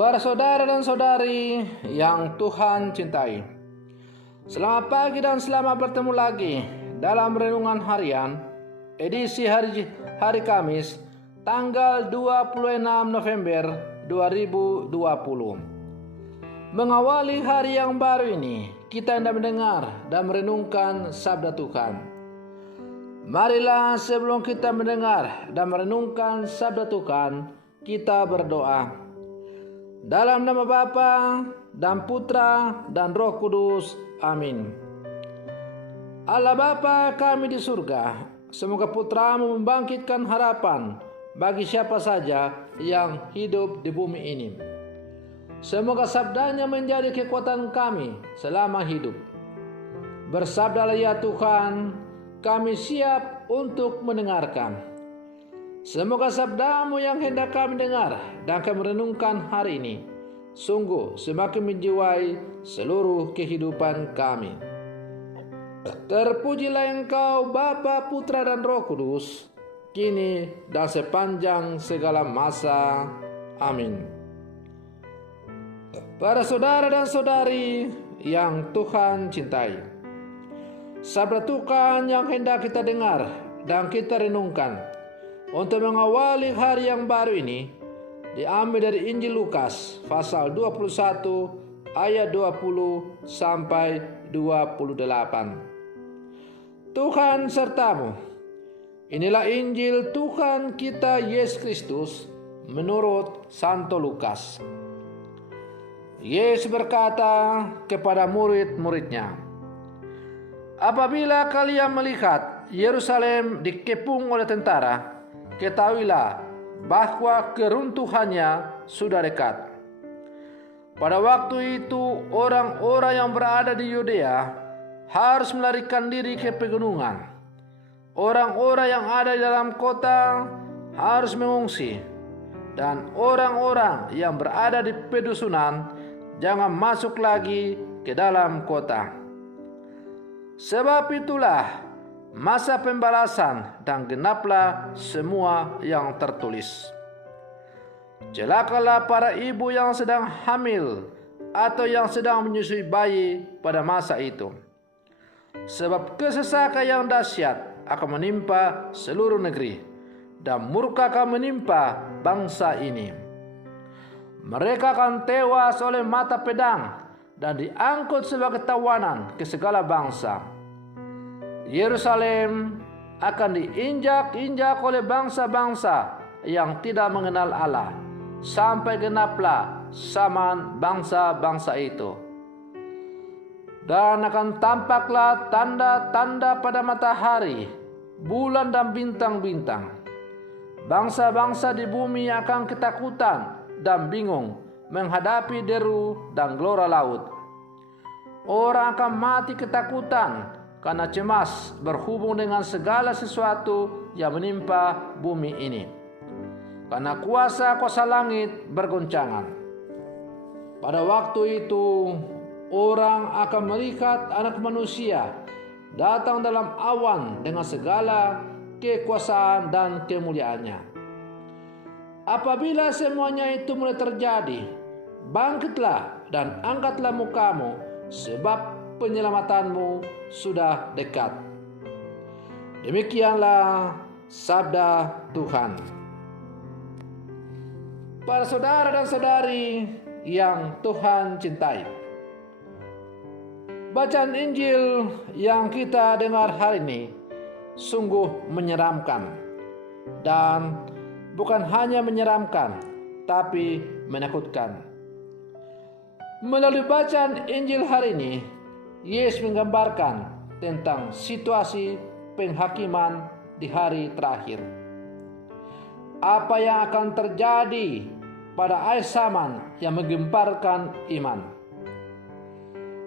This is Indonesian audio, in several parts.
Para saudara dan saudari yang Tuhan cintai, selamat pagi dan selamat bertemu lagi dalam Renungan Harian edisi hari Kamis tanggal 26 November 2020. Mengawali hari yang baru ini, kita hendak mendengar dan merenungkan sabda Tuhan. Marilah sebelum kita mendengar dan merenungkan sabda Tuhan, kita berdoa. Dalam nama Bapa dan Putra dan Roh Kudus. Amin. Allah Bapa kami di surga, semoga Putramu membangkitkan harapan bagi siapa saja yang hidup di bumi ini. Semoga sabdanya menjadi kekuatan kami selama hidup. Bersabdalah ya Tuhan, kami siap untuk mendengarkan. Semoga sabdamu yang hendak kami dengar dan kami renungkan hari ini sungguh semakin menjiwai seluruh kehidupan kami. Terpujilah Engkau Bapa, Putra dan Roh Kudus, kini dan sepanjang segala masa. Amin. Para saudara dan saudari yang Tuhan cintai, sabda Tuhan yang hendak kita dengar dan kita renungkan untuk mengawali hari yang baru ini diambil dari Injil Lukas pasal 21 ayat 20 sampai 28. Tuhan sertamu. Inilah Injil Tuhan kita Yesus Kristus menurut Santo Lukas. Yesus berkata kepada murid-muridnya, "Apabila kalian melihat Yerusalem dikepung oleh tentara, ketahuilah bahwa keruntuhannya sudah dekat. Pada waktu itu orang-orang yang berada di Yudea harus melarikan diri ke pegunungan. Orang-orang yang ada di dalam kota harus mengungsi. Dan orang-orang yang berada di pedusunan jangan masuk lagi ke dalam kota. Sebab itulah masa pembalasan dan genaplah semua yang tertulis. Celakalah para ibu yang sedang hamil atau yang sedang menyusui bayi pada masa itu. Sebab kesesakan yang dahsyat akan menimpa seluruh negeri dan murka akan menimpa bangsa ini. Mereka akan tewas oleh mata pedang dan diangkut sebagai tawanan ke segala bangsa. Yerusalem akan diinjak-injak oleh bangsa-bangsa yang tidak mengenal Allah, sampai genaplah zaman bangsa-bangsa itu. Dan akan tampaklah tanda-tanda pada matahari, bulan dan bintang-bintang. Bangsa-bangsa di bumi akan ketakutan dan bingung menghadapi deru dan gelora laut. Orang akan mati ketakutan karena cemas berhubung dengan segala sesuatu yang menimpa bumi ini. Karena kuasa-kuasa langit bergoncangan. Pada waktu itu, orang akan melihat Anak Manusia datang dalam awan dengan segala kekuasaan dan kemuliaannya. Apabila semuanya itu mulai terjadi, bangkitlah dan angkatlah mukamu, sebab penyelamatanmu sudah dekat. Demikianlah sabda Tuhan. Para saudara dan saudari yang Tuhan cintai, bacaan Injil yang kita dengar hari ini sungguh menyeramkan. Dan bukan hanya menyeramkan, tapi menakutkan. Melalui bacaan Injil hari ini, Yesus menggambarkan tentang situasi penghakiman di hari terakhir. Apa yang akan terjadi pada akhir zaman yang menggemparkan iman.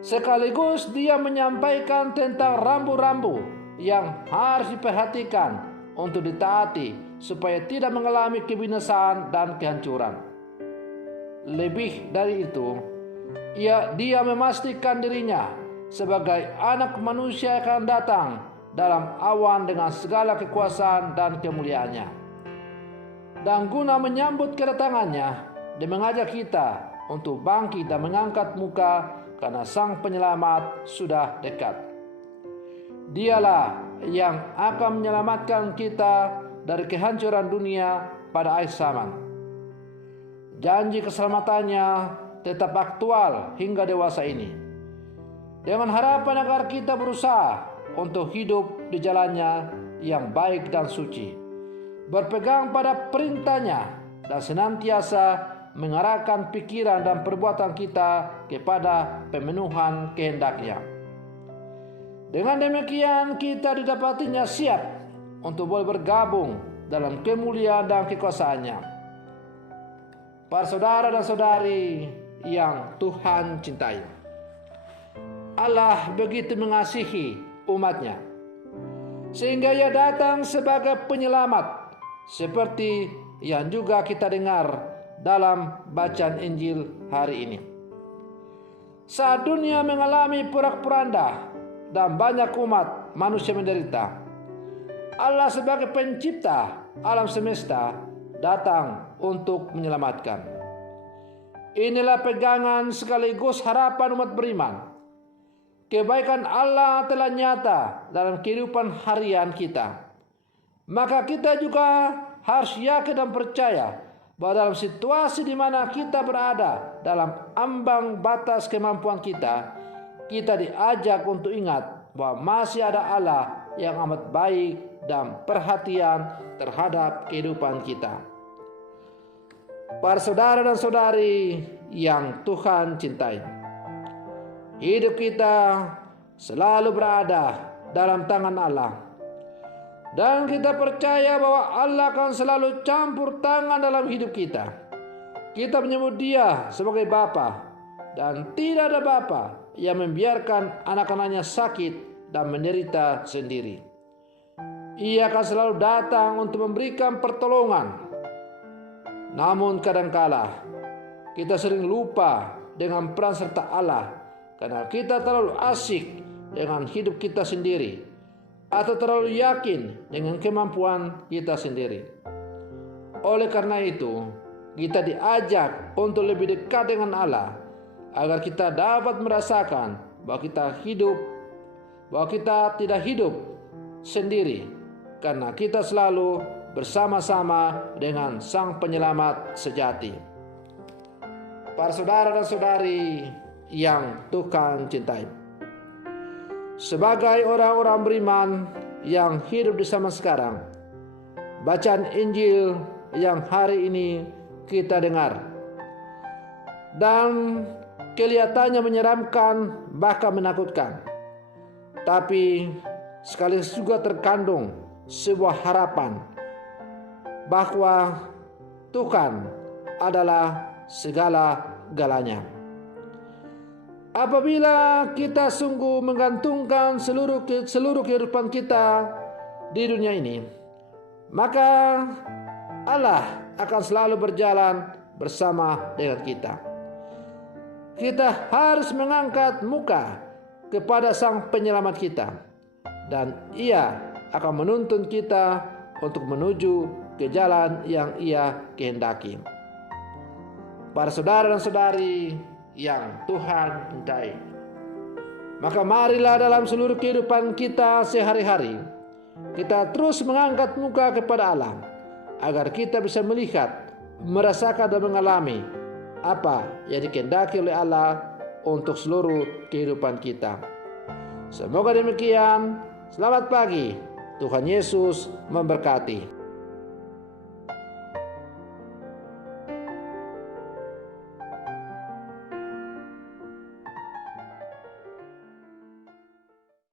Sekaligus dia menyampaikan tentang rambu-rambu yang harus diperhatikan untuk ditaati supaya tidak mengalami kebinasaan dan kehancuran. Lebih dari itu, dia memastikan dirinya sebagai Anak Manusia akan datang dalam awan dengan segala kekuasaan dan kemuliaannya. Dan guna menyambut kedatangannya, dan mengajak kita untuk bangkit dan mengangkat muka karena Sang Penyelamat sudah dekat. Dialah yang akan menyelamatkan kita dari kehancuran dunia pada akhir zaman. Janji keselamatannya tetap aktual hingga dewasa ini. Dengan harapan agar kita berusaha untuk hidup di jalannya yang baik dan suci, berpegang pada perintahnya dan senantiasa mengarahkan pikiran dan perbuatan kita kepada pemenuhan kehendak-Nya. Dengan demikian kita didapatinya siap untuk boleh bergabung dalam kemuliaan dan kekuasaan-Nya. Para saudara dan saudari yang Tuhan cintai, Allah begitu mengasihi umat-Nya sehingga Ia datang sebagai penyelamat, seperti yang juga kita dengar dalam bacaan Injil hari ini. Saat dunia mengalami porak-poranda dan banyak umat manusia menderita, Allah sebagai pencipta alam semesta datang untuk menyelamatkan. Inilah pegangan sekaligus harapan umat beriman. Kebaikan Allah telah nyata dalam kehidupan harian kita. Maka kita juga harus yakin dan percaya bahwa dalam situasi di mana kita berada dalam ambang batas kemampuan kita, kita diajak untuk ingat bahwa masih ada Allah yang amat baik dan perhatian terhadap kehidupan kita. Para saudara dan saudari yang Tuhan cintai, hidup kita selalu berada dalam tangan Allah. Dan kita percaya bahwa Allah akan selalu campur tangan dalam hidup kita. Kita menyebut Dia sebagai Bapa, dan tidak ada Bapa yang membiarkan anak-anaknya sakit dan menderita sendiri. Ia akan selalu datang untuk memberikan pertolongan. Namun kadangkala kita sering lupa dengan peran serta Allah karena kita terlalu asyik dengan hidup kita sendiri, atau terlalu yakin dengan kemampuan kita sendiri. Oleh karena itu, kita diajak untuk lebih dekat dengan Allah, agar kita dapat merasakan bahwa kita tidak hidup sendiri, karena kita selalu bersama-sama dengan Sang Penyelamat sejati. Para saudara dan saudari yang Tuhan cintai, sebagai orang-orang beriman yang hidup di zaman sekarang, bacaan Injil yang hari ini kita dengar dan kelihatannya menyeramkan bahkan menakutkan, tapi sekaligus juga terkandung sebuah harapan bahwa Tuhan adalah segala-galanya. Apabila kita sungguh menggantungkan seluruh kehidupan kita di dunia ini, maka Allah akan selalu berjalan bersama dengan kita. Kita harus mengangkat muka kepada Sang Penyelamat kita, dan Ia akan menuntun kita untuk menuju ke jalan yang Ia kehendaki. Para saudara dan saudari yang Tuhan cintai, maka marilah dalam seluruh kehidupan kita sehari-hari kita terus mengangkat muka kepada Allah, agar kita bisa melihat, merasakan dan mengalami apa yang dikehendaki oleh Allah untuk seluruh kehidupan kita. Semoga demikian. Selamat pagi. Tuhan Yesus memberkati.